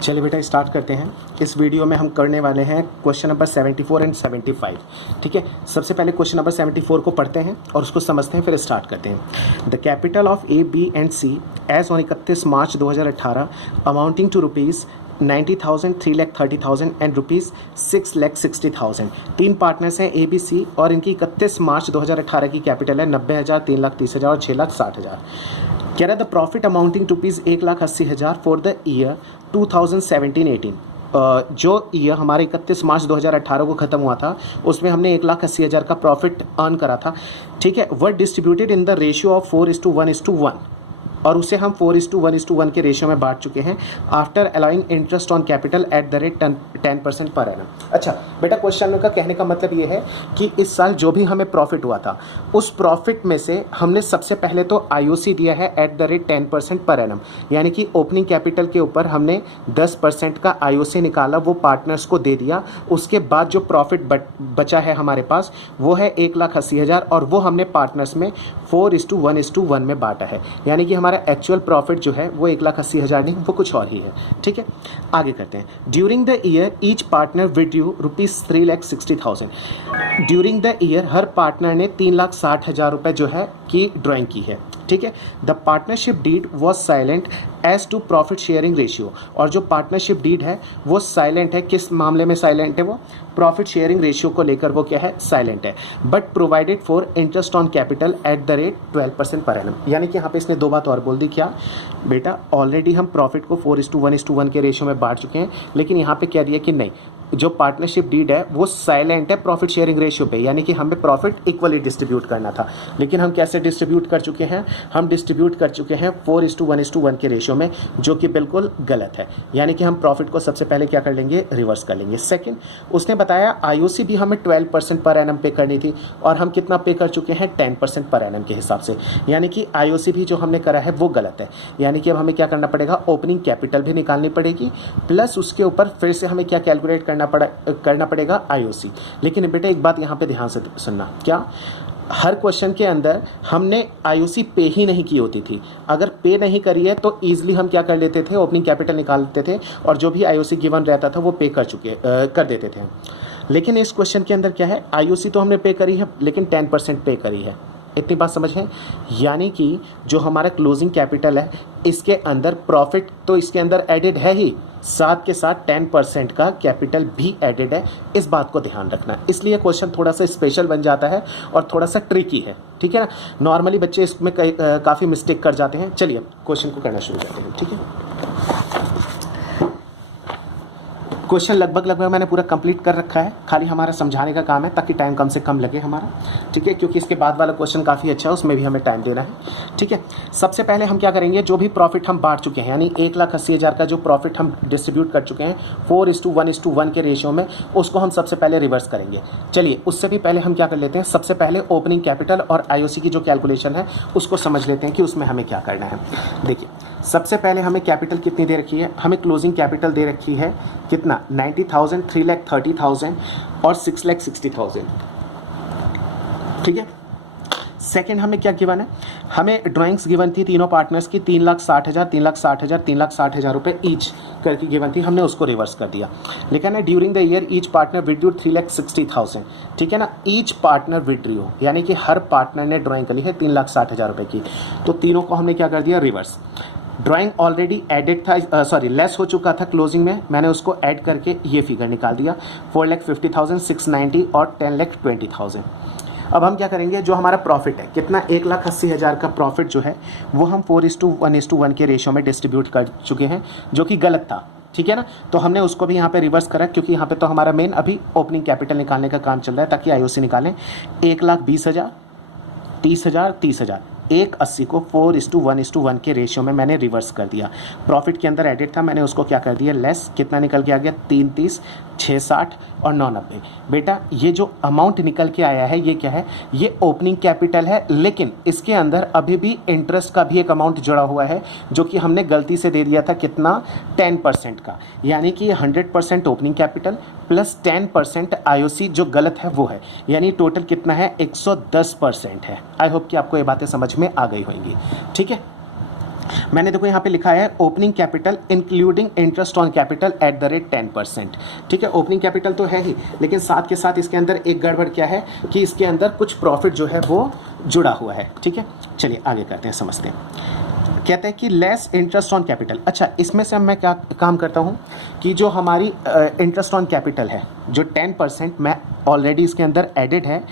चलिए बेटा स्टार्ट करते हैं। इस वीडियो में हम करने वाले हैं क्वेश्चन नंबर 74 एंड 75। ठीक है, सबसे पहले क्वेश्चन नंबर 74 को पढ़ते हैं और उसको समझते हैं, फिर स्टार्ट करते हैं। The capital of A, B and C as on 31 March 2018 amounting to rupees 90,000, 3,30,000 and rupees 6,60,000। तीन पार्टनर्स हैं ए, बी, सी और इनकी 31 मार्च 2018 की कैपिटल है 90,000, 3,30,000 और 6,60,000। कह रहा है the profit amounting to rupees 1,80,000 for the year 2017-18। जो ईयर हमारे 31 मार्च 2018 को ख़त्म हुआ था उसमें हमने 1,80,000 का प्रॉफिट अर्न करा था। ठीक है, वह distributed in the ratio of 4:1:1 और उसे हम 4:1:1 के रेशियो में बांट चुके हैं after allowing interest on capital at the rate 10% per annum. अच्छा बेटा, क्वेश्चन का कहने का मतलब ये है कि इस साल जो भी हमें प्रॉफिट हुआ था उस प्रॉफिट में से हमने सबसे पहले तो आईओसी दिया है at the rate 10% per annum, यानी कि ओपनिंग कैपिटल के ऊपर हमने 10% का आईओसी निकाला, वो पार्टनर्स को दे दिया। उसके बाद जो प्रॉफिट बचा है हमारे पास वो है 1,80,000 और वो हमने पार्टनर्स में 4:1:1 में बांटा है, यानी कि हमारा एक्चुअल प्रॉफिट जो है वो 1,80,000 नहीं, वो कुछ और ही है। ठीक है, आगे करते हैं। During the year each partner withdrew rupees 3,60,000। During the year her partner ने 3,60,000 रुपये जो है की ड्राइंग की है। ठीक है, the partnership deed was silent as to profit sharing ratio. और जो पार्टनरशिप डीड है वो साइलेंट है। किस मामले में साइलेंट है? वो प्रॉफिट शेयरिंग रेशियो को लेकर वो क्या है, साइलेंट है। But provided for interest on capital at the rate 12% per annum. यानी कि यहाँ पे इसने दो बात और बोल दी। क्या बेटा, ऑलरेडी हम प्रॉफिट को 4:1:1 के रेशियो में बांट चुके हैं, लेकिन यहाँ पे क्या दिया कि नहीं, जो पार्टनरशिप डीड है वो साइलेंट है प्रॉफिट शेयरिंग रेशियो पे, यानी कि हमें प्रॉफिट इक्वली डिस्ट्रीब्यूट करना था। लेकिन हम कैसे डिस्ट्रीब्यूट कर चुके हैं? हम डिस्ट्रीब्यूट कर चुके हैं 4:1:1 के रेशियो में, जो कि बिल्कुल गलत है। यानी कि हम प्रॉफिट को सबसे पहले क्या कर लेंगे, रिवर्स कर लेंगे। सेकंड, उसने बताया आईओसी भी हमें 12% पर एनम पे करनी थी और हम कितना पे कर चुके हैं, 10% पर एनम के हिसाब से, यानी कि आईओसी भी जो हमने करा है वो गलत है। यानी कि अब हमें क्या करना पड़ेगा, ओपनिंग कैपिटल भी निकालनी पड़ेगी, प्लस उसके ऊपर फिर से हमें क्या कैलकुलेट करना पड़ेगा, आईओसी। लेकिन बेटा एक बात यहाँ पे ध्यान से सुनना, क्या हर क्वेश्चन के अंदर हमने आईओसी पे ही नहीं की होती थी। अगर पे नहीं करी है तो ईजिली हम क्या कर लेते थे, ओपनिंग कैपिटल निकाल लेते थे और जो भी आईओसी गिवन रहता था वो पे कर देते थे। लेकिन इस क्वेश्चन के अंदर क्या है, आईओसी तो हमने पे करी है लेकिन 10% पे करी है। इतनी बात समझ है? यानी कि जो हमारा क्लोजिंग कैपिटल है इसके अंदर प्रॉफिट तो इसके अंदर एडेड है ही, साथ के साथ 10% का कैपिटल भी एडेड है। इस बात को ध्यान रखना, इसलिए क्वेश्चन थोड़ा सा स्पेशल बन जाता है और थोड़ा सा ट्रिकी है। ठीक है ना, नॉर्मली बच्चे इसमें काफ़ी मिस्टेक कर जाते हैं। चलिए क्वेश्चन को करना शुरू करते हैं। ठीक है, क्वेश्चन लगभग मैंने पूरा कंप्लीट कर रखा है, खाली हमारा समझाने का काम है ताकि टाइम कम से कम लगे हमारा। ठीक है, क्योंकि इसके बाद वाला क्वेश्चन काफ़ी अच्छा है, उसमें भी हमें टाइम देना है। ठीक है, सबसे पहले हम क्या करेंगे, जो भी प्रॉफिट हम बांट चुके हैं, यानी 1,80,000 का जो प्रॉफिट हम डिस्ट्रीब्यूट कर चुके हैं 4:1:1 के रेशियो में, उसको हम सबसे पहले रिवर्स करेंगे। चलिए उससे भी पहले हम क्या कर लेते हैं, सबसे पहले ओपनिंग कैपिटल और आईओसी की जो कैलकुलेशन है उसको समझ लेते हैं कि उसमें हमें क्या करना है। देखिए सबसे पहले हमें कैपिटल कितनी दे रखी है, हमें क्लोजिंग कैपिटल दे रखी है कितना, 90,000, 3,30,000 और 6,60,000। ठीक है, सेकंड हमें क्या गिवन है, हमें ड्राइंग्स गिवन थी तीनों पार्टनर्स की 3,60,000, 3,60,000, 3,60,000 रुपये ईच करके गिवन थी, हमने उसको रिवर्स कर दिया। लेकिन है during the year each partner withdrew 3,60,000। ठीक है ना, ईच पार्टनर विड्रू यानी कि हर पार्टनर ने ड्राइंग करी है 3,60,000 रुपये की, तो तीनों को हमने क्या कर दिया, रिवर्स। ड्राइंग ऑलरेडी एडेड था, लेस हो चुका था क्लोजिंग में, मैंने उसको ऐड करके ये फिगर निकाल दिया 4,50,000, 690 और 10,20,000। अब हम क्या करेंगे, जो हमारा प्रॉफिट है कितना, 1,80,000 का प्रॉफिट जो है वो हम 4:1:1 के रेशियो में डिस्ट्रीब्यूट कर चुके हैं, जो कि गलत था। ठीक है ना, तो हमने उसको भी यहाँ पे रिवर्स करा, क्योंकि यहाँ पे तो हमारा मेन अभी ओपनिंग कैपिटल निकालने का काम चल रहा है ताकि आईओसी निकालें। 1,20,000, 30,000, 30,000, 1,80 को 4:1:1 के रेशियो में मैंने रिवर्स कर दिया। प्रॉफिट के अंदर एडेड था, मैंने उसको क्या कर दिया, लेस। कितना निकल के आ गया, 330, 660 और 990। बेटा ये जो अमाउंट निकल के आया है ये क्या है, ये ओपनिंग कैपिटल है, लेकिन इसके अंदर अभी भी इंटरेस्ट का भी एक अमाउंट जुड़ा हुआ है जो कि हमने गलती से दे दिया था, कितना, 10% का। यानी कि 100% ओपनिंग कैपिटल प्लस 10% आईओसी जो गलत है वो है, यानी टोटल कितना है, 110% है। आई होप कि आपको ये बातें समझ में आ गई होंगी। ठीक है, मैंने देखो यहाँ पे लिखा है opening capital including interest on capital at the rate 10%। ठीक है, ओपनिंग कैपिटल तो है ही, लेकिन साथ के साथ इसके अंदर एक गड़बड़ क्या है कि इसके अंदर कुछ प्रॉफिट जो है वो जुड़ा हुआ है। ठीक है, चलिए आगे करते हैं, समझते हैं। कहते हैं कि लेस इंटरेस्ट ऑन कैपिटल। अच्छा, इसमें से मैं क्या काम करता हूँ कि जो हमारी इंटरेस्ट ऑन कैपिटल है, जो 10% मैं ऑलरेडी इसके अंदर एडेड है,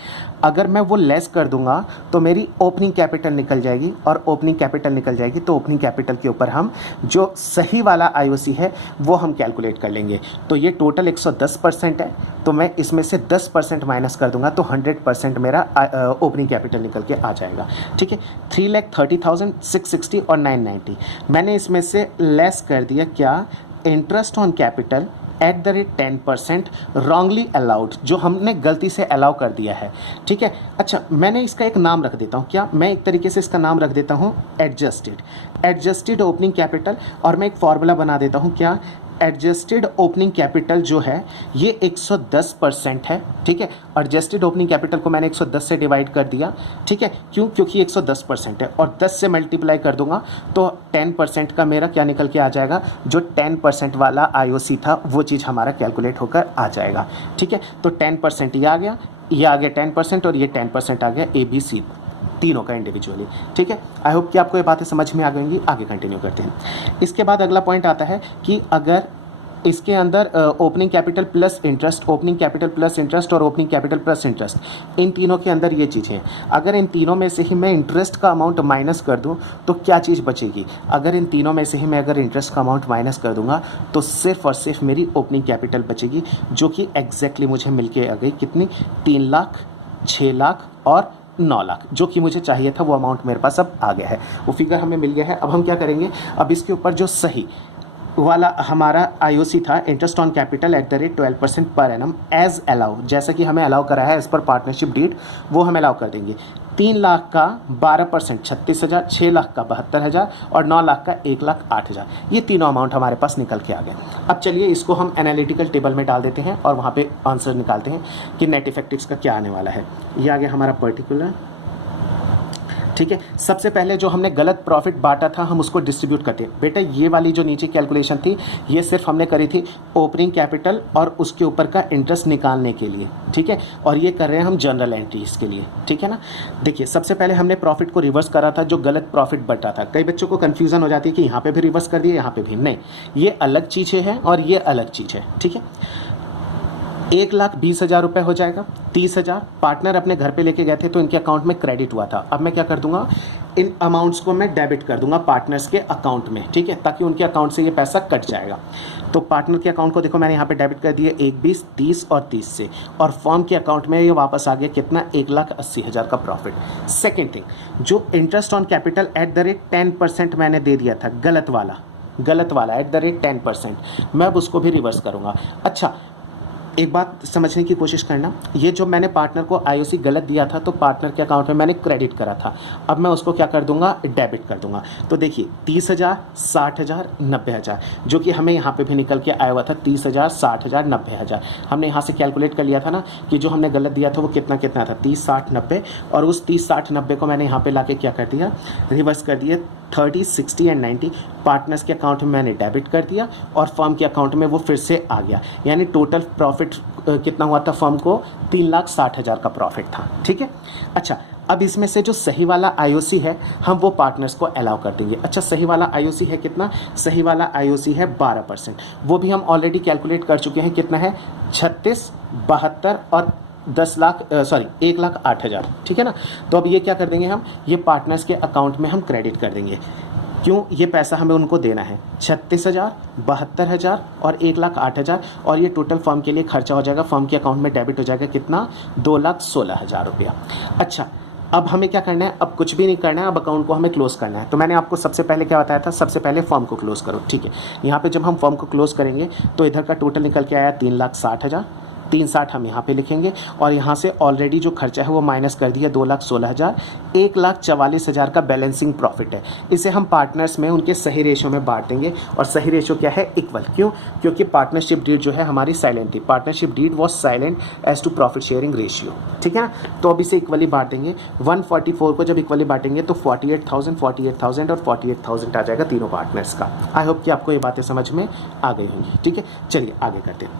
अगर मैं वो लेस कर दूंगा तो मेरी ओपनिंग कैपिटल निकल जाएगी, और ओपनिंग कैपिटल निकल जाएगी तो ओपनिंग कैपिटल के ऊपर हम जो सही वाला आईओसी है वो हम कैलकुलेट कर लेंगे। तो ये टोटल 110% है, तो मैं इसमें से 10% माइनस कर दूंगा तो 100% मेरा ओपनिंग कैपिटल निकल के आ जाएगा। ठीक है, 3,30,660 और 990 मैंने इसमें से लेस कर दिया क्या, interest on capital at the rate 10% wrongly allowed, जो हमने गलती से अलाउ कर दिया है। ठीक है, अच्छा मैंने इसका एक नाम रख देता हूँ, क्या मैं एक तरीके से इसका नाम रख देता हूँ एडजस्टेड ओपनिंग कैपिटल, और मैं एक फॉर्मूला बना देता हूँ क्या, एडजस्टेड ओपनिंग कैपिटल जो है ये 110% है। ठीक है, एडजस्टेड ओपनिंग कैपिटल को मैंने 110 से डिवाइड कर दिया। ठीक है, क्यों, क्योंकि 110% है, और 10 से मल्टीप्लाई कर दूंगा तो 10% का मेरा क्या निकल के आ जाएगा, जो 10% वाला आईओसी था वो चीज़ हमारा कैलकुलेट होकर आ जाएगा। ठीक है, तो 10% ये आ गया, ये आ गया 10%, और ये 10% आ गया ABC तीनों का इंडिविजुअली। ठीक है, आई होप कि आपको ये बातें समझ में आ गई। आगे कंटिन्यू करते हैं। इसके बाद अगला पॉइंट आता है कि अगर इसके अंदर opening capital plus interest, opening capital plus interest और ओपनिंग कैपिटल प्लस इंटरेस्ट, इन तीनों के अंदर ये चीज़ है, अगर इन तीनों में से ही मैं इंटरेस्ट का अमाउंट माइनस कर दूं तो क्या चीज़ बचेगी, अगर इन तीनों में से ही मैं अगर इंटरेस्ट का अमाउंट माइनस कर दूंगा तो सिर्फ और सिर्फ मेरी ओपनिंग कैपिटल बचेगी, जो कि एग्जैक्टली मुझे मिल के आ गई कितनी, 3 लाख, 6 लाख और 9 लाख, जो कि मुझे चाहिए था वो अमाउंट मेरे पास अब आ गया है, वो फिगर हमें मिल गया है। अब हम क्या करेंगे, अब इसके ऊपर जो सही वाला हमारा आईओसी था, interest on capital at the rate 12% per annum as allow, जैसा कि हमें अलाउ करा है एज पर पार्टनरशिप डीड, वो हम अलाउ कर देंगे। 3 लाख का 12% 36,000, 6 लाख का 72,000 और 9 लाख का 1,08,000, ये तीनों अमाउंट हमारे पास निकल के आ गए। अब चलिए इसको हम एनालिटिकल टेबल में डाल देते हैं और वहाँ पे आंसर निकालते हैं कि नेट इफेक्टिव्स का क्या आने वाला है। ये आ गया हमारा पर्टिकुलर। ठीक है, सबसे पहले जो हमने गलत प्रॉफिट बांटा था हम उसको डिस्ट्रीब्यूट करते हैं। बेटा ये वाली जो नीचे कैलकुलेशन थी ये सिर्फ हमने करी थी ओपनिंग कैपिटल और उसके ऊपर का इंटरेस्ट निकालने के लिए। ठीक है, और ये कर रहे हैं हम जनरल एंट्रीज के लिए। ठीक है ना, देखिए सबसे पहले हमने प्रॉफिट को रिवर्स करा था, जो गलत प्रॉफिट बटा था। कई बच्चों को कन्फ्यूजन हो जाती है कि यहाँ पे भी रिवर्स कर दिए, यहाँ पे भी नहीं, ये अलग चीज़ें हैं और ये अलग चीज़ है। ठीक है, 1,20,000 रुपये हो जाएगा, 30,000 पार्टनर अपने घर पे लेके गए थे तो इनके अकाउंट में क्रेडिट हुआ था। अब मैं क्या कर दूंगा, इन अमाउंट्स को मैं डेबिट कर दूंगा पार्टनर्स के अकाउंट में। ठीक है, ताकि उनके अकाउंट से ये पैसा कट जाएगा। तो पार्टनर के अकाउंट को देखो मैंने यहाँ पे डेबिट कर दिए 1, 20, 30 और 30 से, और फर्म के अकाउंट में ये वापस आ गया कितना, 1,80,000 का प्रॉफिट। सेकेंड थिंग, जो interest on capital at the rate 10% मैंने दे दिया था, गलत वाला एट द रेट 10%, मैं अब उसको भी रिवर्स करूँगा। अच्छा एक बात समझने की कोशिश करना, ये जो मैंने पार्टनर को आईओसी गलत दिया था तो पार्टनर के अकाउंट में मैंने क्रेडिट करा था, अब मैं उसको क्या कर दूंगा, डेबिट कर दूंगा। तो देखिए 30,000, 60,000, 90,000, जो कि हमें यहाँ पे भी निकल के आया हुआ था 30,000, 60,000, 90,000। हमने यहाँ से कैलकुलेट कर लिया था ना कि जो हमने गलत दिया था वो कितना कितना था, 30, 60, 90, और उस 30, 60, 90 को मैंने यहाँ पे लाके क्या कर दिया, रिवर्स कर दिया। 30, 60 एंड 90 पार्टनर्स के अकाउंट में मैंने डेबिट कर दिया और फर्म के अकाउंट में वो फिर से आ गया, यानी टोटल प्रॉफिट कितना हुआ था फर्म को, 3,60,000 का प्रॉफिट था। ठीक है, अच्छा अब इसमें से जो सही वाला आईओसी है हम वो पार्टनर्स को अलाउ कर देंगे। अच्छा सही वाला आईओसी है कितना, सही वाला आईओसी है 12%, वो भी हम ऑलरेडी कैलकुलेट कर चुके हैं, कितना है 36, 72 और 1,08,000। ठीक है ना, तो अब ये क्या कर देंगे हम, ये पार्टनर्स के अकाउंट में हम क्रेडिट कर देंगे। क्यों, ये पैसा हमें उनको देना है, 36,000, 72,000 और 1,08,000, और ये टोटल फर्म के लिए खर्चा हो जाएगा, फर्म के अकाउंट में डेबिट हो जाएगा कितना, 2,16,000 रुपया। अच्छा अब हमें क्या करना है, अब कुछ भी नहीं करना है, अब अकाउंट को हमें क्लोज करना है। तो मैंने आपको सबसे पहले क्या बताया था, सबसे पहले फर्म को क्लोज करो। ठीक है, यहाँ पे जब हम फर्म को क्लोज करेंगे तो इधर का टोटल निकल के आया 3,60,000, 360 हम यहाँ पे लिखेंगे और यहाँ से ऑलरेडी जो खर्चा है वो माइनस कर दिया 2,16,000, 1,44,000 का बैलेंसिंग प्रॉफिट है। इसे हम पार्टनर्स में उनके सही रेशो में बांट देंगे और सही रेशो क्या है, इक्वल। क्यों? क्योंकि पार्टनरशिप डीड जो है हमारी साइलेंट थी, partnership deed was silent as to profit sharing ratio, ठीक है ना। तो अब इसे इक्वली बांट देंगे, 144 को जब इक्वली बांटेंगे तो 48,000 और 48,000 आ जाएगा तीनों पार्टनर्स का। आई होप कि आपको ये बातें समझ में आ गई होंगी, ठीक है। चलिए आगे करते हैं।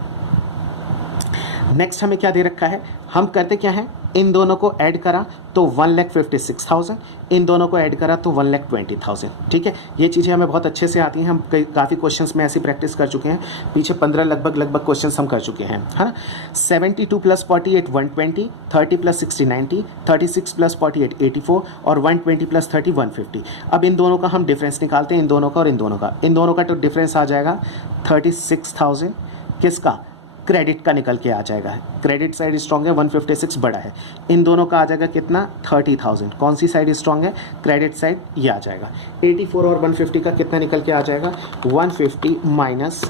नेक्स्ट हमें क्या दे रखा है, हम करते क्या है, इन दोनों को ऐड करा तो 1,56,000, इन दोनों को ऐड करा तो 1,20,000, ठीक है। ये चीज़ें हमें बहुत अच्छे से आती हैं, हम काफ़ी क्वेश्चंस में ऐसी प्रैक्टिस कर चुके हैं, पीछे 15 लगभग क्वेश्चंस हम कर चुके हैं, है ना। 72 + 48 120, 30 + 60 90, 36 + 48 84 और 120 + 30 150। अब इन दोनों का हम डिफरेंस निकालते हैं, इन दोनों का और इन दोनों का तो डिफरेंस आ जाएगा 36,000, किसका, क्रेडिट का निकल के आ जाएगा। क्रेडिट साइड स्ट्रॉन्ग है, 156 बड़ा है। इन दोनों का आ जाएगा कितना, 30,000। कौन सी साइड स्ट्रॉन्ग है, क्रेडिट साइड, ये आ जाएगा। 84 और 150 का कितना निकल के आ जाएगा, 150 माइनस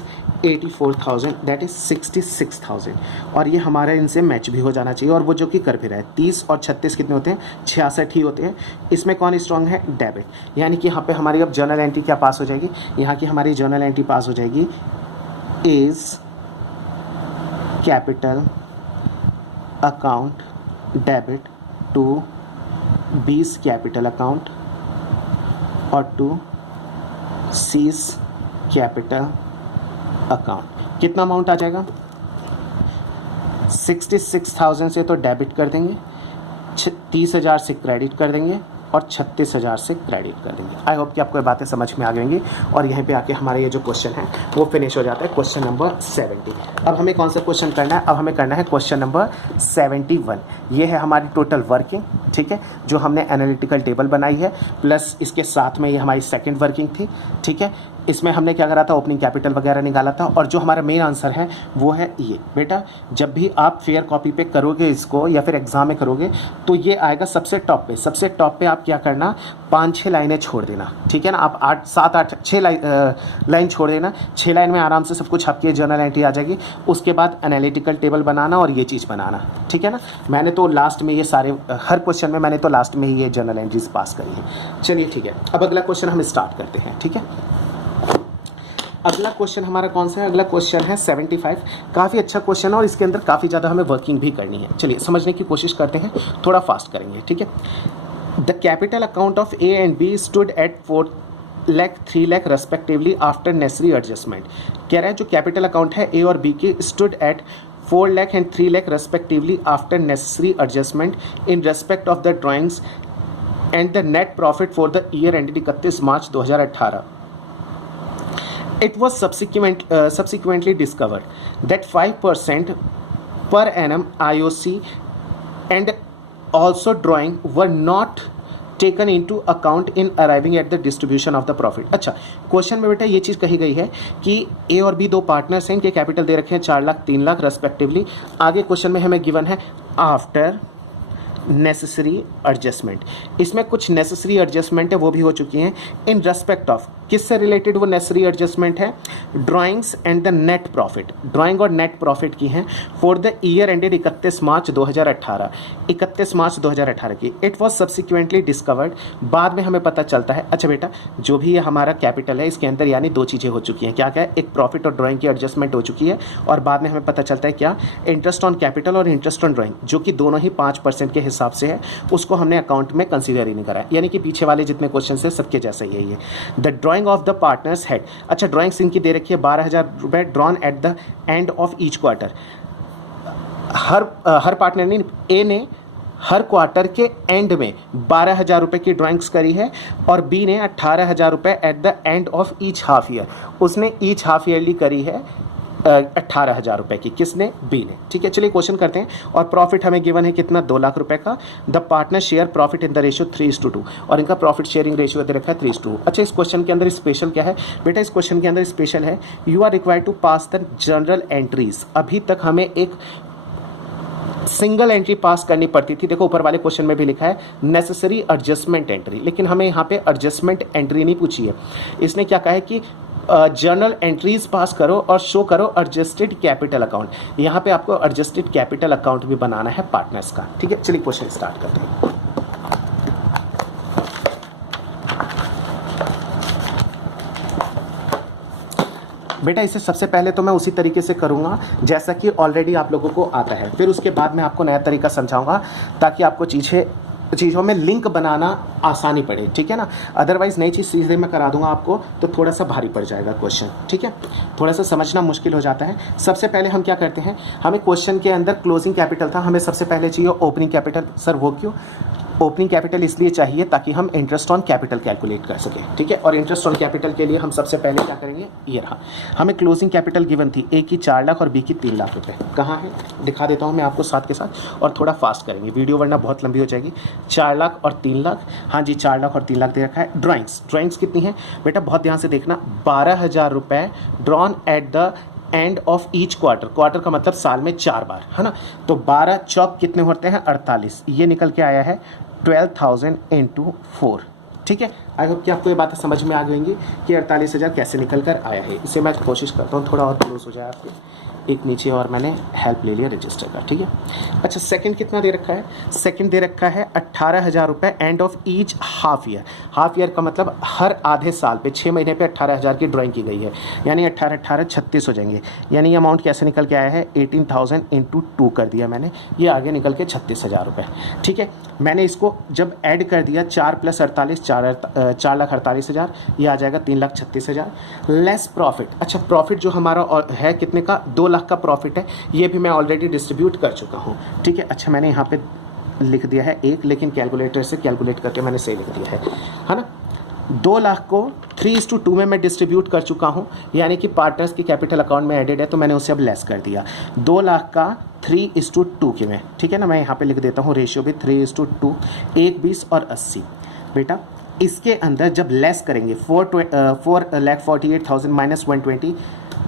84,000 दैट इज 66,000। और ये हमारा इनसे मैच भी हो जाना चाहिए, और वो जो कि कर भी रहा है। 30 और 36 कितने होते हैं, 66 ही होते हैं। इसमें कौन स्ट्रॉन्ग है, डेबिट। यानी कि यहाँ पे हमारी अब जर्नल एंट्री क्या पास हो जाएगी, यहाँ की हमारी जर्नल एंट्री पास हो जाएगी, is capital account debit to B's capital account और टू सीज कैपिटल अकाउंट। कितना अमाउंट आ जाएगा, 66,000 से तो डेबिट कर देंगे, 30,000 से क्रेडिट कर देंगे और 36,000 से क्रेडिट कर देंगे। आई होप कि आपको ये बातें समझ में आ गई और यहीं पे आके हमारा ये जो क्वेश्चन है वो फिनिश हो जाता है, क्वेश्चन नंबर 70। अब हमें कौन सा क्वेश्चन करना है, अब हमें करना है क्वेश्चन नंबर 71। ये है हमारी टोटल वर्किंग, ठीक है, जो हमने एनालिटिकल टेबल बनाई है, प्लस इसके साथ में ये हमारी सेकेंड वर्किंग थी, ठीक है। इसमें हमने क्या करा था, ओपनिंग कैपिटल वगैरह निकाला था। और जो हमारा मेन आंसर है वो है ये। बेटा जब भी आप फेयर कॉपी पे करोगे इसको या फिर एग्जाम में करोगे तो ये आएगा सबसे टॉप पे। सबसे टॉप पे आप क्या करना, 5-6 लाइनें छोड़ देना, ठीक है ना। आप 6 लाइन छोड़ देना, 6 लाइन में आराम से सब कुछ आपकी जर्नल एंट्री आ जाएगी। उसके बाद एनालिटिकल टेबल बनाना और ये चीज़ बनाना, ठीक है ना। मैंने तो लास्ट में ये सारे हर क्वेश्चन में मैंने तो लास्ट में ही ये जर्नल एंट्रीज पास करी है। चलिए ठीक है, अब अगला क्वेश्चन हम स्टार्ट करते हैं, ठीक है। अगला क्वेश्चन हमारा कौन सा है, अगला क्वेश्चन है 75। काफ़ी अच्छा क्वेश्चन है और इसके अंदर काफ़ी ज़्यादा हमें वर्किंग भी करनी है। चलिए समझने की कोशिश करते हैं, थोड़ा फास्ट करेंगे, ठीक है। The capital account of A and B stood at 4 lakh 3 lakh respectively after necessary adjustment. कह रहा है जो कैपिटल अकाउंट है ए और बी की stood at 4 lakh and 3 lakh respectively after necessary adjustment in respect of the drawings and the net profit for the year ended 31 March 2018। It was subsequently discovered that 5% per annum IOC and also drawing were not taken into account in arriving at the distribution of the profit। अच्छा, question में बेटा ये चीज़ कही गई है कि ए और B दो पार्टनर्स हैं, इनके कैपिटल दे रखे हैं 4 लाख 3 लाख रेस्पेक्टिवली। आगे क्वेश्चन में हमें गिवन है आफ्टर नेसेसरी एडजस्टमेंट। इसमें कुछ नेसेसरी एडजस्टमेंट है वो भी हो चुकी हैं इन रेस्पेक्ट ऑफ, किससे रिलेटेड वो नेसेसरी एडजस्टमेंट है, drawings and the net profit. Drawing और नेट प्रॉफिट की हैं for the year ended 31 March 2018, 31 March 2018 की। इट वॉज सब्सिक्वेंटली डिस्कवर्ड, बाद में हमें पता चलता है। अच्छा बेटा, जो भी ये हमारा कैपिटल है इसके अंदर यानी 2 चीज़ें हो चुकी हैं, क्या क्या है, एक प्रॉफिट और ड्राइंग की एडजस्टमेंट हो चुकी है और बाद में हमें पता चलता है क्या, इंटरेस्ट ऑन कैपिटल और इंटरेस्ट ऑन ड्राइंग, जो कि दोनों ही 5% के हिसाब से है, उसको हमने अकाउंट में कंसीडर ही नहीं करा। यानी कि पीछे वाले जितने क्वेश्चन है सबके जैसा यही है। The drying of the partners head. अच्छा, ड्राइंग्स इनकी दे रखी है 12,000 रुपये drawn at the end of each quarter. Her partner ने, ए ने हर क्वार्टर के एंड में 12,000 रुपये की ड्राइंग्स करी है और बी ने 18,000 रुपये at the end of each half year. उसने ईच हाफ ईयरली करी है 18,000 रुपये की, किसने, बी ने। ठीक है, चलिए क्वेश्चन करते हैं। और प्रॉफिट हमें गिवन है कितना, 2 लाख रुपए का। The partner share profit in the ratio 3:2 और इनका प्रॉफिट शेयरिंग रेशियो दे रखा है 3:2। अच्छा, इस क्वेश्चन के अंदर स्पेशल क्या है बेटा, इस क्वेश्चन के अंदर स्पेशल है you are required to pass the general entries. अभी तक हमें एक सिंगल एंट्री पास करनी पड़ती थी। देखो ऊपर वाले क्वेश्चन में भी लिखा है नेसेसरी एडजस्टमेंट एंट्री, लेकिन हमें यहाँ पे एडजस्टमेंट एंट्री नहीं पूछी है। इसने क्या कहा है कि जर्नल एंट्रीज पास करो और शो करो एडजस्टेड कैपिटल अकाउंट। यहाँ पे आपको एडजस्टेड कैपिटल अकाउंट भी बनाना है पार्टनर्स का। ठीक है, चलिए क्वेश्चन स्टार्ट करते हैं। बेटा इसे सबसे पहले तो मैं उसी तरीके से करूंगा जैसा कि ऑलरेडी आप लोगों को आता है, फिर उसके बाद मैं आपको नया तरीका समझाऊंगा ताकि आपको चीज़ों में लिंक बनाना आसानी पड़े। ठीक है ना, अदरवाइज नई चीज़ सीधे मैं करा दूंगा आपको तो थोड़ा सा भारी पड़ जाएगा क्वेश्चन। ठीक है, थोड़ा सा समझना मुश्किल हो जाता है। सबसे पहले हम क्या करते हैं, हमें क्वेश्चन के अंदर क्लोजिंग कैपिटल था, हमें सबसे पहले चाहिए ओपनिंग कैपिटल। सर वो क्यों? ओपनिंग कैपिटल इसलिए चाहिए ताकि हम इंटरेस्ट ऑन कैपिटल कैलकुलेट कर सकें। ठीक है, और इंटरेस्ट ऑन कैपिटल के लिए हम सबसे पहले क्या करेंगे, ये रहा, हमें क्लोजिंग कैपिटल गिवन थी, ए की 4 लाख और बी की 3 लाख रुपए। कहाँ है दिखा देता हूँ मैं आपको साथ के साथ, और थोड़ा फास्ट करेंगे वीडियो वरना बहुत लंबी हो जाएगी। 4 लाख और 3 लाख, हाँ जी 4 लाख और 3 लाख दे रखा है। ड्राइंग्स कितनी है बेटा, बहुत ध्यान से देखना, 12,000 रुपये drawn at the end of each quarter का मतलब साल में 4 बार, है ना। तो 12 चौक कितने होते हैं, 48, ये निकल के आया है 12,000 इंटू 4। ठीक है, आई होप कि आपको ये बात समझ में आ गई होंगी कि 48,000 कैसे निकल कर आया है। इसे मैं कोशिश करता हूँ थोड़ा और क्लोज हो जाए आपके, एक नीचे और मैंने हेल्प ले लिया रजिस्टर का। ठीक है, अच्छा सेकंड कितना दे रखा है, सेकंड दे रखा है 18,000 रुपये end of each half year. Half year का मतलब हर आधे साल पे 6 महीने पे 18,000 की ड्राइंग की गई है, यानी 18 36 हो जाएंगे। यानी ये अमाउंट कैसे निकल के आया है, 18,000 इंटू 2 कर दिया मैंने, ये आगे निकल के 36,000 रुपये। ठीक है, मैंने इसको जब ऐड कर दिया 4 + 48 4,48,000, ये आ जाएगा 3,36,000 लेस प्रॉफिट। अच्छा प्रॉफिट जो हमारा है कितने का, 2 लाख का प्रॉफिट है, ये भी मैं ऑलरेडी डिस्ट्रीब्यूट कर चुका हूँ। ठीक है, अच्छा मैंने यहाँ पे लिख दिया है 1, लेकिन कैलकुलेटर से कैलकुलेट करके मैंने सही लिख दिया है ना। 2 लाख को 3:2 में मैं डिस्ट्रीब्यूट कर चुका हूँ, यानी कि पार्टनर्स की कैपिटल अकाउंट में एडेड है तो मैंने उसे अब लेस कर दिया। 2 लाख का 3:2 के में, ठीक है ना, मैं यहाँ पे लिख देता हूँ रेशियो भी 3:2, 1 20 और 80। बेटा इसके अंदर जब लेस करेंगे 4,48,000 माइनस 120,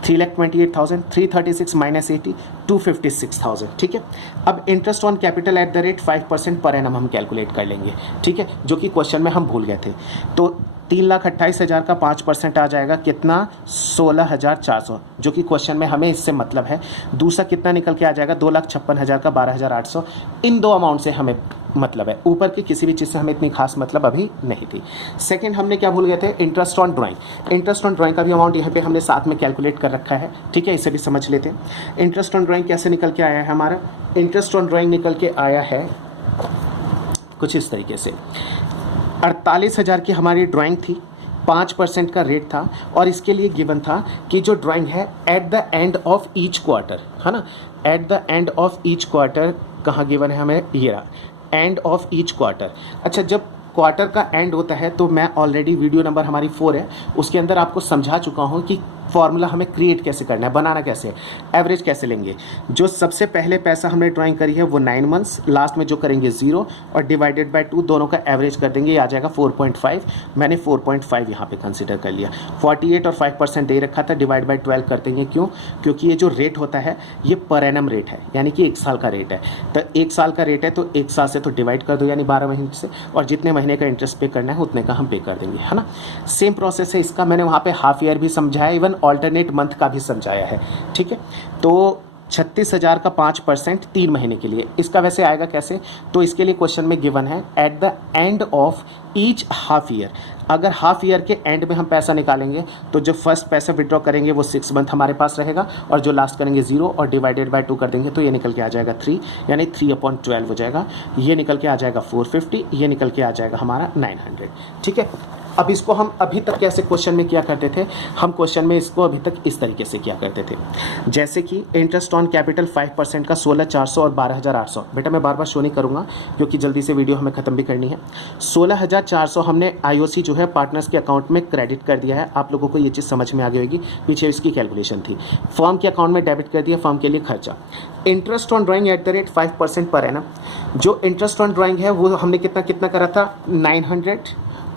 3,28,000, 336 माइनस 80, 256,000। ठीक है, अब interest on capital at the rate 5% per annum हम कैलकुलेट कर लेंगे। ठीक है, जो कि क्वेश्चन में हम भूल गए थे। तो 3,28,000 का 5% आ जाएगा कितना, 16,400, जो कि क्वेश्चन में हमें इससे मतलब है। दूसरा कितना निकल के आ जाएगा, 2,56,000 का 12,800। इन दो अमाउंट से हमें मतलब है, ऊपर की किसी भी चीज़ से हमें इतनी खास मतलब अभी नहीं थी। सेकंड हमने क्या भूल गए थे, interest on drawing. Interest on drawing का भी अमाउंट यहाँ पे हमने साथ में कैलकुलेट कर रखा है। ठीक है, इसे भी समझ लेते हैं। इंटरेस्ट ऑन ड्राइंग कैसे निकल के आया है हमारा, इंटरेस्ट ऑन ड्राइंग निकल के आया है कुछ इस तरीके से। 48,000 की हमारी ड्राइंग थी, 5% का रेट था, और इसके लिए गिवन था कि जो ड्राइंग है at the end of each quarter, है ना, at the end of each quarter कहाँ गिवन है हमें, ये रहा, एंड ऑफ ईच क्वार्टर। अच्छा जब क्वार्टर का एंड होता है तो मैं ऑलरेडी वीडियो नंबर हमारी 4 है, उसके अंदर आपको समझा चुका हूँ कि फॉर्मूला हमें क्रिएट कैसे करना है, बनाना कैसे है, एवरेज कैसे लेंगे। जो सबसे पहले पैसा हमने ड्राइंग करी है वो 9 मंथ्स, लास्ट में जो करेंगे 0 और डिवाइडेड बाय 2, दोनों का एवरेज कर देंगे, ये आ जाएगा 4.5। मैंने 4.5 यहाँ पे कंसिडर कर लिया। 48 और 5% दे रखा था, डिवाइड बाय 12 कर देंगे। क्यों, क्योंकि ये जो रेट होता है ये पर एनम रेट है, यानी कि 1 साल का रेट है। तो 1 साल का रेट है तो 1 साल से तो डिवाइड कर दो, यानी 12 महीने से, और जितने महीने का इंटरेस्ट पे करना है उतने का हम पे कर देंगे, है ना। सेम प्रोसेस है इसका, मैंने वहाँ पे हाफ ईयर भी समझाया, इवन ऑल्टरनेट मंथ का भी समझाया है। ठीक है, तो 36,000 का 5% 3 महीने के लिए, इसका वैसे आएगा कैसे, तो इसके लिए क्वेश्चन में गिवन है at the end of each half year. अगर हाफ ईयर के एंड में हम पैसा निकालेंगे तो जो फर्स्ट पैसा विड्रॉ करेंगे वो 6 मंथ हमारे पास रहेगा, और जो लास्ट करेंगे 0 और डिवाइडेड बाय 2 कर देंगे तो ये निकल के आ जाएगा 3, यानी 3/12 हो जाएगा। ये निकल के आ जाएगा 450, ये निकल के आ जाएगा हमारा 900। ठीक है, अब इसको हम अभी तक कैसे क्वेश्चन में किया करते थे, हम क्वेश्चन में इसको अभी तक इस तरीके से किया करते थे, जैसे कि इंटरेस्ट ऑन कैपिटल 5% का 16,400 और 12,800। बेटा मैं बार बार शो नहीं करूंगा क्योंकि जल्दी से वीडियो हमें ख़त्म भी करनी है। 16,400 हमने आईओसी जो है पार्टनर्स के अकाउंट में क्रेडिट कर दिया है, आप लोगों को ये चीज़ समझ में आ गई होगी, पीछे इसकी कैलकुलेशन थी। फर्म के अकाउंट में डेबिट कर दिया, फर्म के लिए खर्चा। Interest on drawing at the rate 5% per annum. जो इंटरेस्ट ऑन ड्राइंग है वो हमने कितना करा था, 900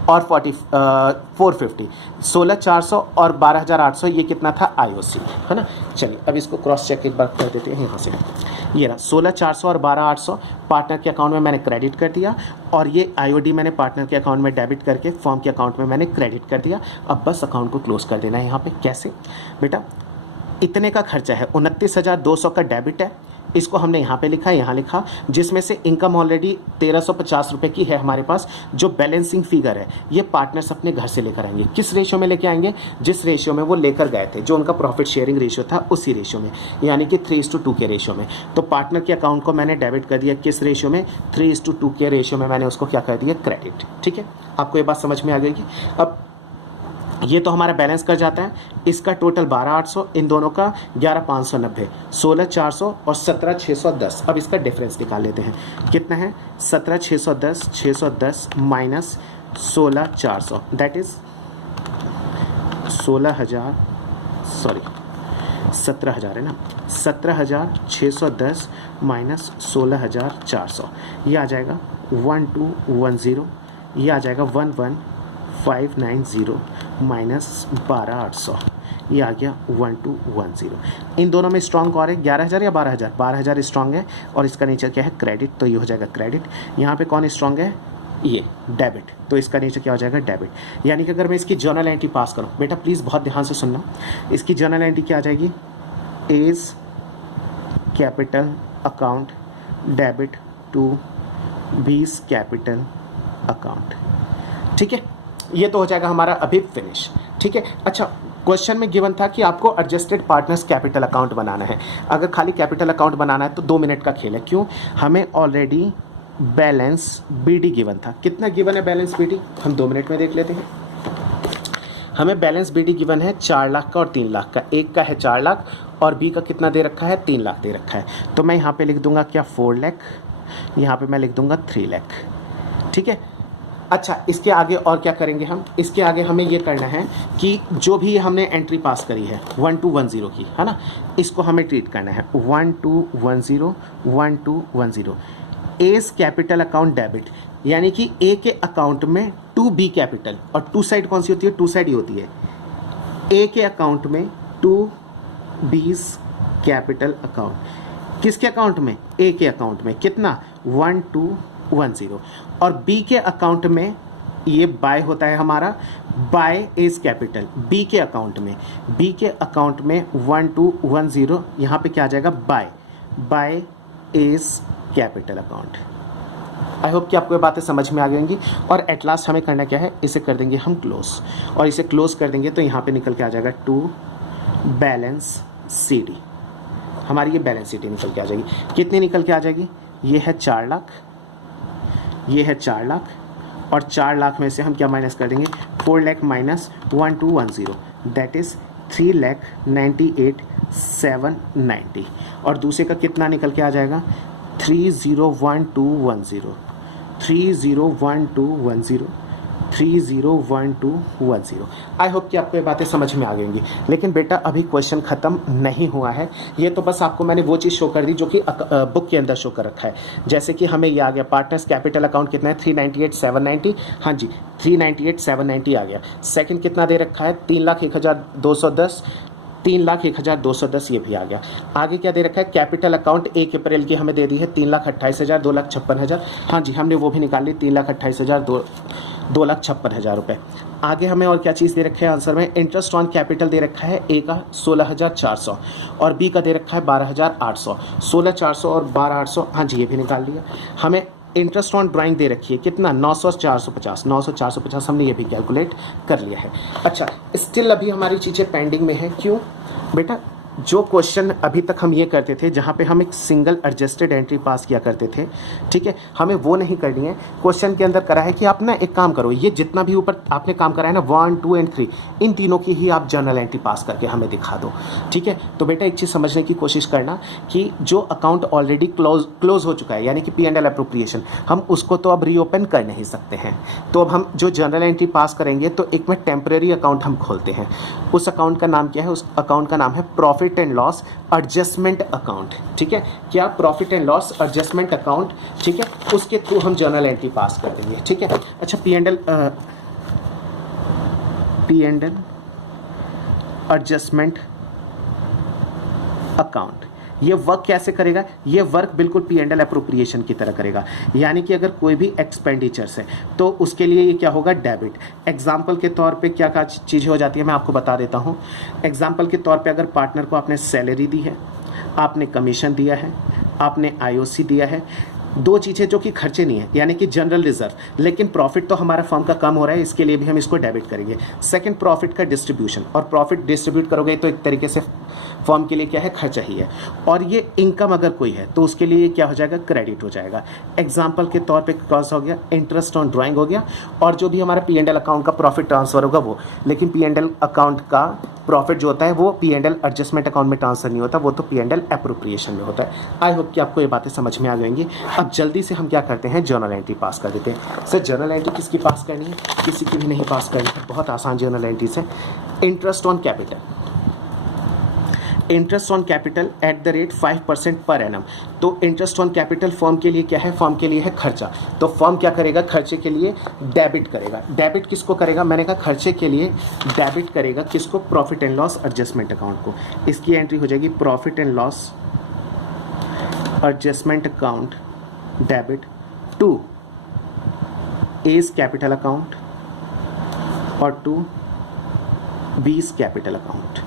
और 450, 16,400 और 12,800 ये कितना था आईओसी, है ना। चलिए अब इसको क्रॉस चेक एक बार कर देते हैं यहाँ से। ये रहा 16,400 और 12,800 पार्टनर के अकाउंट में मैंने क्रेडिट कर दिया, और ये आईओडी मैंने पार्टनर के अकाउंट में डेबिट करके फर्म के अकाउंट में मैंने क्रेडिट कर दिया। अब बस अकाउंट को क्लोज कर देना है। यहाँ पे कैसे बेटा, इतने का खर्चा है, 29,200 का डेबिट है, इसको हमने यहाँ पे लिखा, यहाँ लिखा, जिसमें से इनकम ऑलरेडी 1,350 रुपये की है हमारे पास। जो बैलेंसिंग फिगर है ये पार्टनर्स अपने घर से लेकर आएंगे। किस रेशियो में लेके आएंगे? जिस रेशियो में वो लेकर गए थे, जो उनका प्रॉफिट शेयरिंग रेशियो था उसी रेशियो में, यानी कि 3:2 के रेशियो में। तो पार्टनर के अकाउंट को मैंने डेबिट कर दिया किस रेशियो में? 3:2 के रेशियो में मैंने उसको क्या कर दिया? क्रेडिट। ठीक है, आपको ये बात समझ में आ गई? अब ये तो हमारा बैलेंस कर जाता है, इसका टोटल 12,800, इन दोनों का 11,590, 16,400 और 17,610। अब इसका डिफरेंस निकाल लेते हैं, कितना है? 17,610, 610 माइनस 16,400, दैट इज 17,000 है ना। 17,610 माइनस 16,400, ये आ जाएगा 1210, ये आ जाएगा 11,590 माइनस 12,800, ये आ गया 1210। इन दोनों में स्ट्रॉन्ग कौन है? 11,000 या 12,000? 12,000 स्ट्रॉन्ग है, और इसका नीचे क्या है? क्रेडिट, तो ये हो जाएगा क्रेडिट। यहाँ पे कौन स्ट्रॉन्ग है? ये डेबिट, तो इसका नीचे क्या हो जाएगा? डेबिट। यानी कि अगर मैं इसकी जर्नल एंट्री पास करूँ, बेटा प्लीज़ बहुत ध्यान से सुनना, इसकी जर्नल एंट्री क्या आ जाएगी? A's capital account debit to B's capital account. ठीक है, ये तो हो जाएगा हमारा अभी फिनिश। ठीक है, अच्छा क्वेश्चन में गिवन था कि आपको एडजस्टेड पार्टनर्स कैपिटल अकाउंट बनाना है। अगर खाली कैपिटल अकाउंट बनाना है तो 2 मिनट का खेल है। क्यों? हमें ऑलरेडी बैलेंस बीडी गिवन था। कितना गिवन है बैलेंस बीडी? हम 2 मिनट में देख लेते हैं। हमें बैलेंस बीडी गिवन है 4 लाख का और 3 लाख का। एक का है 4 लाख और बी का कितना दे रखा है? 3 लाख दे रखा है। तो मैं यहाँ पे लिख दूंगा क्या? 4 लाख, यहाँ पे मैं लिख दूंगा 3 लाख। ठीक है, अच्छा इसके आगे और क्या करेंगे हम? इसके आगे हमें ये करना है कि जो भी हमने एंट्री पास करी है 1210 की, है ना, इसको हमें ट्रीट करना है 1210, 1210 एज कैपिटल अकाउंट डेबिट, यानी कि ए के अकाउंट में टू बी कैपिटल, और टू साइड कौन सी होती है? टू साइड ही होती है। ए के अकाउंट में टू बीस कैपिटल अकाउंट, किसके अकाउंट में? ए के अकाउंट में। कितना? 1210। और बी के अकाउंट में ये बाय होता है हमारा, बाय एज कैपिटल बी के अकाउंट में। बी के अकाउंट में 1210, यहाँ पे क्या आ जाएगा? By A's capital account. I hope कि आपको ये बातें समझ में आ गई होंगी। और एट लास्ट हमें करना क्या है? इसे कर देंगे हम क्लोज, और इसे क्लोज कर देंगे तो यहाँ पे निकल के आ जाएगा टू बैलेंस सी डी। हमारी ये बैलेंस सी डी निकल के आ जाएगी। कितनी निकल के आ जाएगी? ये है 4 लाख, ये है 4 लाख, और 4 लाख में से हम क्या माइनस कर देंगे? 4 लाख माइनस 1210, दैट इज़ 3,98,790। और दूसरे का कितना निकल के आ जाएगा? 301210, 301210, 301210। आई होप कि आपको ये बातें समझ में आ गई होंगी। लेकिन बेटा अभी क्वेश्चन ख़त्म नहीं हुआ है, ये तो बस आपको मैंने वो चीज़ शो कर दी जो कि बुक के अंदर शो कर रखा है। जैसे कि हमें ये आ गया पार्टनर्स कैपिटल अकाउंट कितना है? 398,790। हाँ जी, 398,790 आ गया। सेकंड कितना दे रखा है? 3,01,210, 3,01,210 ये भी आ गया। आगे क्या दे रखा है? कैपिटल अकाउंट 1 अप्रैल की हमें दे दी है 3,28,000, 2,56,000। हाँ जी, हमने वो भी निकाल ली, 3,28,000, 2,56,000 रुपये। आगे हमें और क्या चीज़ दे रखा है आंसर में? इंटरेस्ट ऑन कैपिटल दे रखा है ए का 16,400 और बी का दे रखा है 12,800। 16,400 और 12,800, हाँ जी ये भी निकाल लिया। हमें इंटरेस्ट ऑन ड्राइंग दे रखी है कितना? 900,450, 900,450 हमने ये भी कैलकुलेट कर लिया है। अच्छा, स्टिल अभी हमारी चीज़ें पेंडिंग में है। क्यों बेटा? जो क्वेश्चन अभी तक हम ये करते थे जहाँ पे हम एक सिंगल एडजस्टेड एंट्री पास किया करते थे, ठीक है, हमें वो नहीं करनी है। क्वेश्चन के अंदर करा है कि आप ना एक काम करो, ये जितना भी ऊपर आपने काम करा है ना 1, 2 एंड 3, इन तीनों की ही आप जर्नल एंट्री पास करके हमें दिखा दो। ठीक है, तो बेटा एक चीज़ समझने की कोशिश करना कि जो अकाउंट ऑलरेडी क्लोज हो चुका है, यानी कि P&L अप्रोप्रिएशन, हम उसको तो अब रीओपन कर नहीं सकते हैं। तो अब हम जो जर्नल एंट्री पास करेंगे तो एक में टेम्परेरी अकाउंट हम खोलते हैं। उस अकाउंट का नाम क्या है? उस अकाउंट का नाम है profit and loss adjustment account. ठीक है, क्या? Profit and loss adjustment account. ठीक है, उसके थ्रू हम जर्नल एंट्री पास कर देंगे। ठीक है, अच्छा P&L P&L एडजस्टमेंट अकाउंट। ये वर्क कैसे करेगा? ये वर्क बिल्कुल P&L अप्रोप्रिएशन की तरह करेगा, यानी कि अगर कोई भी एक्सपेंडिचर्स है तो उसके लिए ये क्या होगा? डेबिट। एग्जाम्पल के तौर पे क्या क्या चीज़ें हो जाती है मैं आपको बता देता हूँ। एग्जाम्पल के तौर पे अगर पार्टनर को आपने सैलरी दी है, आपने कमीशन दिया है, आपने IOC दिया है, दो चीज़ें जो कि खर्चे नहीं है यानी कि जनरल रिजर्व, लेकिन प्रॉफिट तो हमारा फर्म का कम हो रहा है, इसके लिए भी हम इसको डेबिट करेंगे। सेकंड, प्रॉफिट का डिस्ट्रीब्यूशन, और प्रॉफिट डिस्ट्रीब्यूट करोगे तो एक तरीके से फर्म के लिए क्या है? खर्चा ही है। और ये इनकम अगर कोई है तो उसके लिए क्या हो जाएगा? क्रेडिट हो जाएगा। एग्जाम्पल के तौर पे कौन सा हो गया? इंटरेस्ट ऑन ड्राइंग हो गया। और जो भी हमारा P&L अकाउंट का प्रॉफिट ट्रांसफर होगा वो, लेकिन P&L अकाउंट का प्रॉफिट जो होता है वो P&L एडजस्टमेंट अकाउंट में ट्रांसफर नहीं होता, वो तो P&L एप्रोप्रिएशन में होता है। आई होप कि आपको ये बातें समझ में आ गई होंगी। अब जल्दी से हम क्या करते हैं? जर्नल एंट्री पास कर देते हैं। सर जर्नल एंट्री किसकी पास करनी है? किसी की भी नहीं पास करनी है, बहुत आसान जर्नल एंट्रीज है। Interest on capital, interest on capital at the rate 5% per annum. तो इंटरेस्ट ऑन कैपिटल फर्म के लिए क्या है? फर्म के लिए है खर्चा। तो फर्म क्या करेगा? खर्चे के लिए डेबिट करेगा। डेबिट किसको करेगा? मैंने कहा खर्चे के लिए डेबिट करेगा किसको? Profit and loss adjustment account को। इसकी एंट्री हो जाएगी profit and loss adjustment account debit to A's capital account और to B's capital account.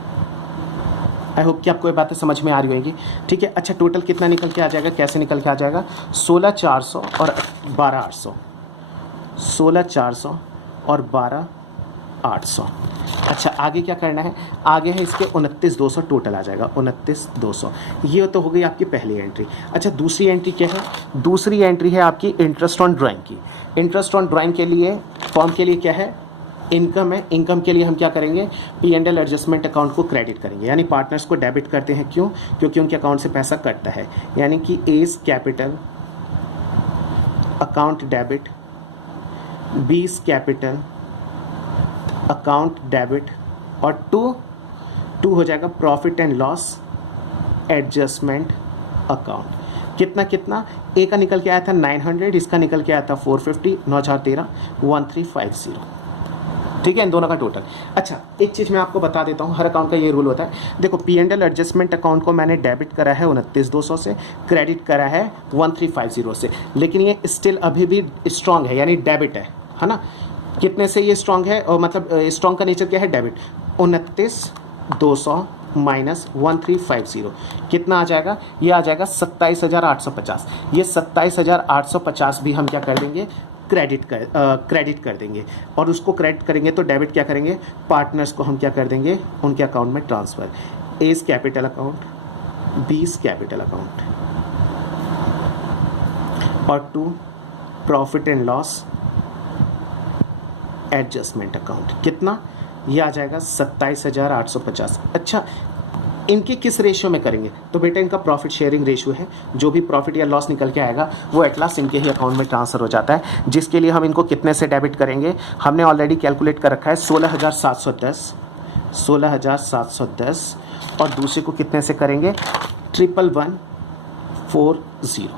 I hope कि आपको ये बातें समझ में आ रही होगी। ठीक है, अच्छा टोटल कितना निकल के आ जाएगा? कैसे निकल के आ जाएगा? 16,400 और 12,800, 16,400 और 12,800। अच्छा आगे क्या करना है? आगे है इसके 29,200 टोटल आ जाएगा, 29,200। ये तो हो गई आपकी पहली एंट्री। अच्छा दूसरी एंट्री क्या है? दूसरी एंट्री है आपकी इंटरेस्ट ऑन ड्राइंग की। इंटरेस्ट ऑन ड्राइंग के लिए फॉर्म के लिए क्या है? इनकम है। इनकम के लिए हम क्या करेंगे? P&L एडजस्टमेंट अकाउंट को क्रेडिट करेंगे, यानी पार्टनर्स को डेबिट करते हैं। क्यों? क्योंकि उनके अकाउंट से पैसा कटता है, यानी कि A's capital account debit, B's capital account debit और टू हो जाएगा profit and loss adjustment account. कितना कितना? ए का निकल के आया था 900, इसका निकल के आया था 450, 9,413, 1350। ठीक है, इन दोनों का टोटल। अच्छा एक चीज़ मैं आपको बता देता हूँ, हर अकाउंट का ये रूल होता है। देखो P&L एडजस्टमेंट अकाउंट को मैंने डेबिट करा है 29,200 से, क्रेडिट करा है 1350 से, लेकिन ये स्टिल अभी भी स्ट्रॉन्ग है, यानी डेबिट है ना। कितने से ये स्ट्रॉन्ग है? और मतलब स्ट्रॉन्ग का नेचर क्या है? डेबिट। 29,200 माइनस 1350 कितना आ जाएगा? ये आ जाएगा 27,850। ये 27,850 भी हम क्या कर देंगे? क्रेडिट कर देंगे। और उसको क्रेडिट करेंगे तो डेबिट क्या करेंगे? पार्टनर्स को हम क्या कर देंगे? उनके अकाउंट में transfer. A's capital account, B's capital account और to profit and loss adjustment account. कितना? ये आ जाएगा 27,850। अच्छा इनके किस रेशियो में करेंगे? तो बेटा इनका प्रॉफिट शेयरिंग रेशियो है। जो भी प्रॉफिट या लॉस निकल के आएगा वो एट लास्ट इनके ही अकाउंट में ट्रांसफ़र हो जाता है, जिसके लिए हम इनको कितने से डेबिट करेंगे? हमने ऑलरेडी कैलकुलेट कर रखा है 16,710, 16,710 और दूसरे को कितने से करेंगे? 11,140।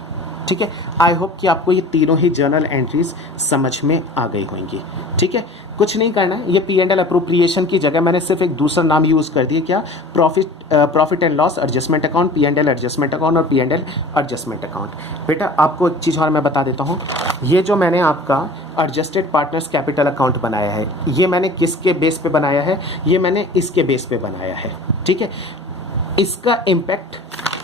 ठीक है, आई होप कि आपको ये तीनों ही जर्नल एंट्रीज समझ में आ गई होंगी। ठीक है, कुछ नहीं करना है। ये P&L अप्रोप्रिएशन की जगह मैंने सिर्फ एक दूसरा नाम यूज़ कर दिया, क्या? Profit and loss adjustment account, P&L adjustment account और P&L एडजस्टमेंट अकाउंट। बेटा आपको एक चीज़ और मैं बता देता हूँ, ये जो मैंने आपका एडजस्टेड पार्टनर्स कैपिटल अकाउंट बनाया है, ये मैंने किसके बेस पे बनाया है? ये मैंने इसके बेस पे बनाया है। ठीक है, इसका इम्पैक्ट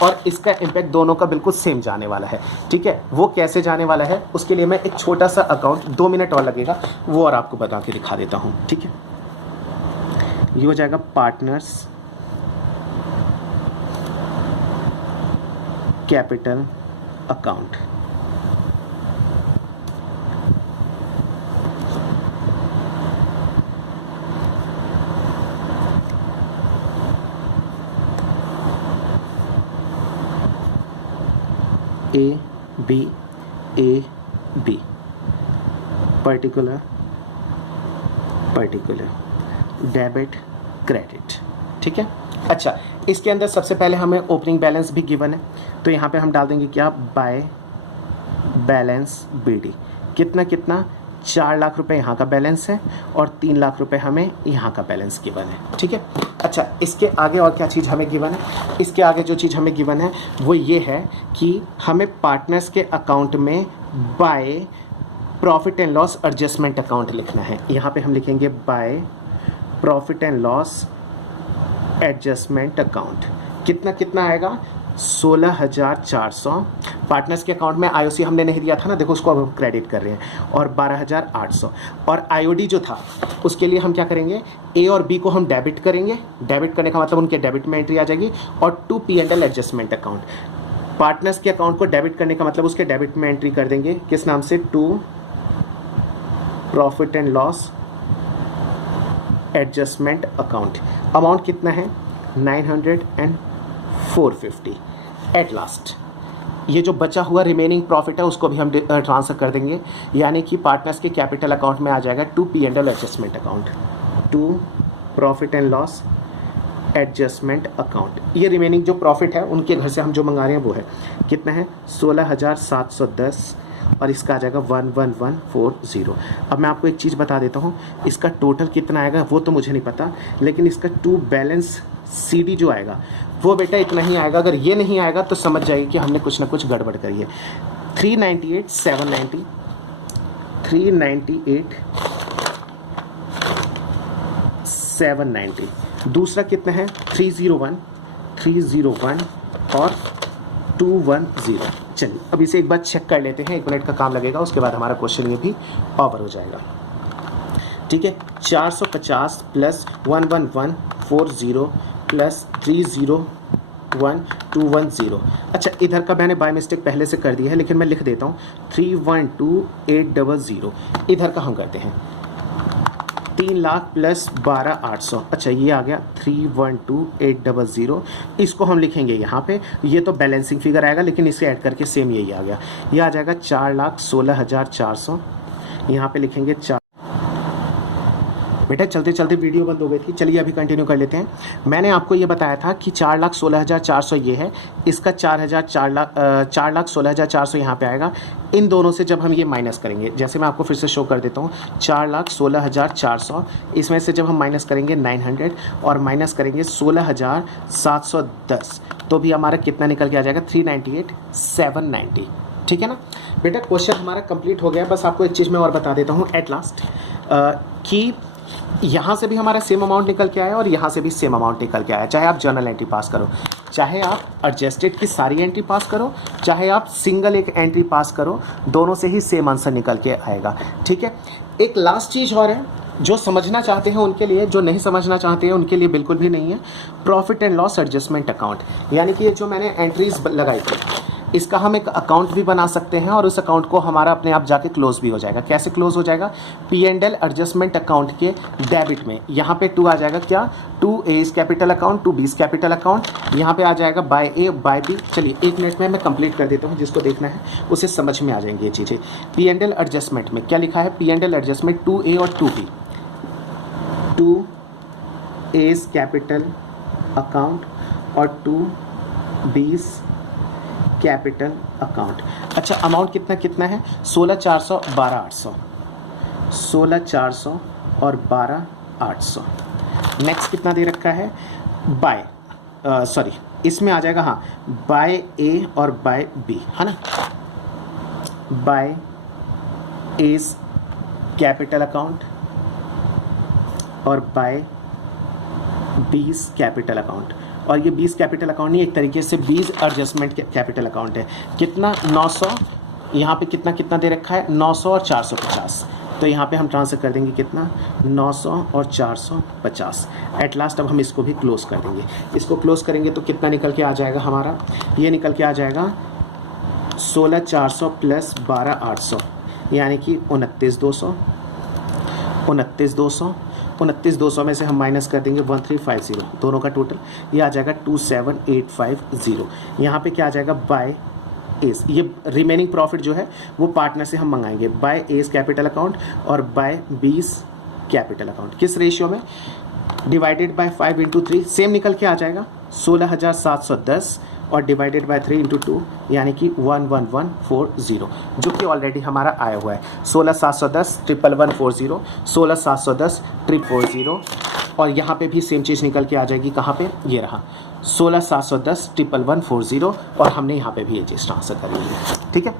और इसका इम्पैक्ट दोनों का बिल्कुल सेम जाने वाला है। ठीक है, वो कैसे जाने वाला है उसके लिए मैं एक छोटा सा अकाउंट, 2 मिनट और लगेगा, वो और आपको बता के दिखा देता हूँ। ठीक है, ये हो जाएगा partners capital account. A be particular debit credit. ठीक है, अच्छा इसके अंदर सबसे पहले हमें ओपनिंग बैलेंस भी गिवन है, तो यहाँ पे हम डाल देंगे क्या? By balance BD। कितना कितना? 4 लाख रुपए यहाँ का बैलेंस है और 3 लाख रुपए हमें यहाँ का बैलेंस गिवन है, ठीक है। अच्छा, इसके आगे और क्या चीज़ हमें गिवन है? इसके आगे जो चीज़ हमें गिवन है वो ये है कि हमें पार्टनर्स के अकाउंट में by profit and loss adjustment account लिखना है। यहाँ पे हम लिखेंगे by profit and loss adjustment account. कितना कितना आएगा? 16,400। पार्टनर्स के अकाउंट में आईओसी हमने नहीं दिया था ना, देखो उसको अब हम क्रेडिट कर रहे हैं, और 12,800। और आईओडी जो था उसके लिए हम क्या करेंगे, ए और बी को हम डेबिट करेंगे। डेबिट करने का मतलब उनके डेबिट में एंट्री आ जाएगी। और 2 P&L एडजस्टमेंट अकाउंट, पार्टनर्स के अकाउंट को डेबिट करने का मतलब उसके डेबिट में एंट्री कर देंगे, किस नाम से? 2 profit and loss adjustment account. Amount कितना है? 900,450। एट लास्ट ये जो बचा हुआ रिमेनिंग प्रॉफिट है उसको भी हम ट्रांसफर कर देंगे, यानी कि पार्टनर्स के कैपिटल अकाउंट में आ जाएगा 2 P&L adjustment account, 2 profit and loss adjustment account. ये रिमेनिंग जो प्रॉफिट है उनके घर से हम जो मंगा रहे हैं वो है कितना है? 16,710 और इसका आ जाएगा 11140। अब मैं आपको एक चीज़ बता देता हूँ, इसका टोटल कितना आएगा वो तो मुझे नहीं पता, लेकिन इसका टू बैलेंस CD जो आएगा वो बेटा इतना ही आएगा। अगर ये नहीं आएगा तो समझ जाएगी कि हमने कुछ ना कुछ गड़बड़ करी है। 398 790, 398 790। दूसरा कितना है? 301 301 और 210। चलिए अब इसे एक बार चेक कर लेते हैं, 1 मिनट का काम लगेगा, उसके बाद हमारा क्वेश्चन ये भी ओवर हो जाएगा, ठीक है। 450 प्लस 11140 प्लस 301,210। अच्छा, इधर का मैंने बाय मिस्टेक पहले से कर दिया है, लेकिन मैं लिख देता हूँ 312,800। इधर का हम करते हैं 3 लाख प्लस 12,800। अच्छा, ये आ गया 312,800। इसको हम लिखेंगे यहाँ पे, ये तो बैलेंसिंग फिगर आएगा, लेकिन इसे ऐड करके सेम यही आ गया। ये आ जाएगा 4,16,400। यहाँ पे लिखेंगे 4। बेटा चलते चलते वीडियो बंद हो गई थी, चलिए अभी कंटिन्यू कर लेते हैं। मैंने आपको ये बताया था कि 4,16,400 ये है, इसका 4,16,400 यहाँ पे आएगा। इन दोनों से जब हम ये माइनस करेंगे, जैसे मैं आपको फिर से शो कर देता हूँ, 4,16,400 इसमें से जब हम माइनस करेंगे 900 और माइनस करेंगे 16,710, तो भी हमारा कितना निकल के आ जाएगा? 398,790। ठीक है ना बेटा, क्वेश्चन हमारा कंप्लीट हो गया। बस आपको एक चीज़ मैं और बता देता हूँ एट लास्ट, कि यहाँ से भी हमारा सेम अमाउंट निकल के आया और यहाँ से भी सेम अमाउंट निकल के आया। चाहे आप जर्नल एंट्री पास करो, चाहे आप एडजस्टेड की सारी एंट्री पास करो, चाहे आप सिंगल एक एंट्री पास करो, दोनों से ही सेम आंसर निकल के आएगा। ठीक है, एक लास्ट चीज़ और है, जो समझना चाहते हैं उनके लिए, जो नहीं समझना चाहते हैं उनके लिए बिल्कुल भी नहीं है। Profit and loss adjustment account, यानी कि ये जो मैंने एंट्रीज लगाई थी, इसका हम एक अकाउंट भी बना सकते हैं और उस अकाउंट को हमारा अपने आप जाके क्लोज भी हो जाएगा। कैसे क्लोज हो जाएगा? P&L एडजस्टमेंट अकाउंट के डेबिट में यहाँ पे 2 आ जाएगा, क्या? 2A capital account, 2B capital account, यहाँ पे आ जाएगा बाय A बाय B। चलिए 1 मिनट में मैं कंप्लीट कर देता हूँ, जिसको देखना है उसे समझ में आ जाएंगी ये चीज़ें। P&L एडजस्टमेंट में क्या लिखा है? P&L एडजस्टमेंट 2A और 2B, 2A कैपिटल अकाउंट और 2B कैपिटल अकाउंट। अच्छा, अमाउंट कितना कितना है? 16,400 12,800, 16,400 और 12,800। नेक्स्ट कितना दे रखा है? बाय सॉरी, इसमें आ जाएगा हाँ बाय ए और बाय बी, है ना। बाय एज कैपिटल अकाउंट और बाय बीज कैपिटल अकाउंट। और ये 20 कैपिटल अकाउंट नहीं, एक तरीके से 20 एडजस्टमेंट कैपिटल अकाउंट है। कितना? 900। यहाँ पे कितना कितना दे रखा है? 900 और 450। तो यहाँ पे हम ट्रांसफर कर देंगे कितना? 900 और 450। एट लास्ट अब हम इसको भी क्लोज कर देंगे। इसको क्लोज करेंगे तो कितना निकल के आ जाएगा हमारा? ये निकल के आ जाएगा 16,400 प्लस 12,800, यानी कि 29,200। 29,200, 29,200 में से हम माइनस कर देंगे 1350, दोनों का टोटल ये आ जाएगा 27,850। यहाँ पे क्या आ जाएगा? बाय एस, ये रिमेनिंग प्रॉफिट जो है वो पार्टनर से हम मंगाएंगे, बाय एस कैपिटल अकाउंट और बाय बीस कैपिटल अकाउंट। किस रेशियो में? डिवाइडेड बाय 5 × 3, सेम निकल के आ जाएगा 16,710 और डिवाइडेड बाय 3 इंटू 2 यानी कि 11140, जो कि ऑलरेडी हमारा आया हुआ है। 16710 11140, 16710 440, और यहाँ पे भी सेम चीज़ निकल के आ जाएगी। कहाँ पे? ये रहा 16710 11140, और हमने यहाँ पे भी ये चीज़ ट्रांसफर कर ली है। ठीक है,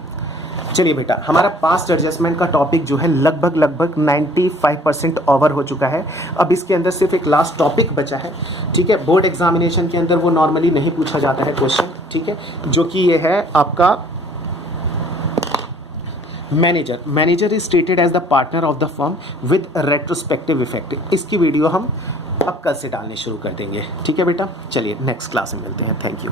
चलिए बेटा, हमारा पास्ट एडजस्टमेंट का टॉपिक जो है लगभग 95% ओवर हो चुका है। अब इसके अंदर सिर्फ एक लास्ट टॉपिक बचा है। ठीक है, बोर्ड एग्जामिनेशन के अंदर वो नॉर्मली नहीं पूछा जाता है क्वेश्चन। ठीक है, जो कि ये है आपका manager is stated as the partner of the firm with retrospective effect. इसकी वीडियो हम अब कल से डालनी शुरू कर देंगे। ठीक है बेटा, चलिए नेक्स्ट क्लास में मिलते हैं। Thank you.